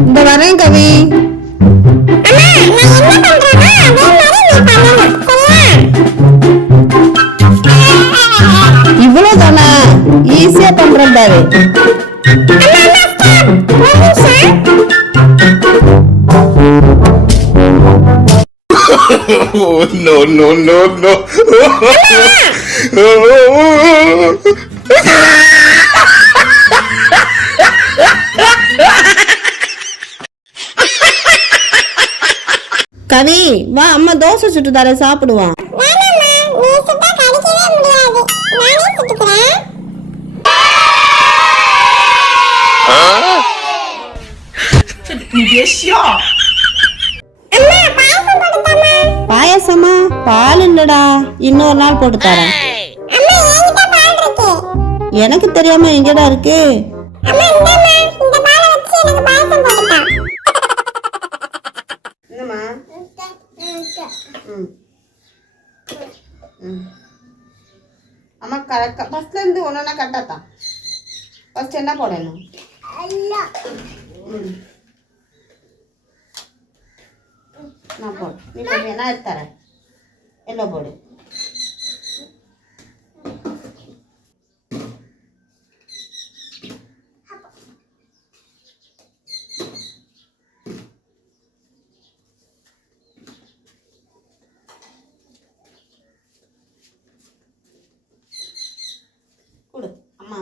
இந்த வரேன் கவி. இவ்வளவு தானே ஈஸியா பண்றேன் பாரு. No, no, no, no. கவி வா அம்மா தோசை சுட்டு தரேன் சாப்பிடுவான். பாயசமா பால் இல்லடா. இன்னொரு நாள் போட்டு தரேன். எனக்கு தெரியாம எங்கடா இருக்கு? என்னம்மா? அம்மா கரெக்டாக ஃபஸ்ட்லேருந்து ஒன்று ஒன்றா கரெக்டாக ஃபஸ்ட் என்ன போடணும்? நான் போடு. நீ போடு நான் எடுத்து தரேன்? எல்லோ போடு.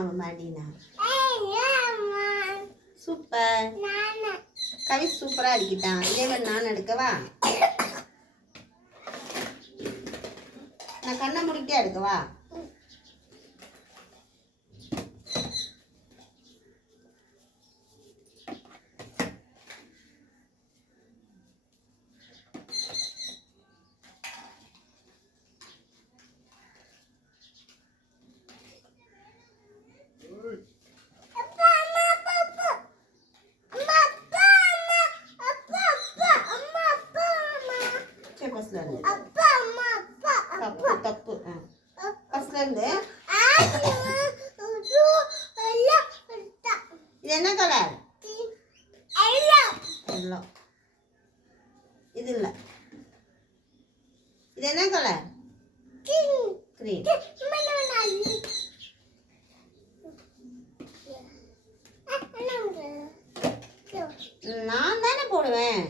அம்மா மாடினா சூப்பர். கவி சூப்பரா அடிக்கிட்டான் இதேவன் நான் எடுக்கவா? நான் கண்ணை முடிக்க எடுக்கவா? தப்பு ஆ. ஃபஸ்ட்ல இருந்து இது என்ன கலர் எல்லோ. இது இல்ல. இது என்ன கலர் கிரீன் நான் தானே போடுவேன்.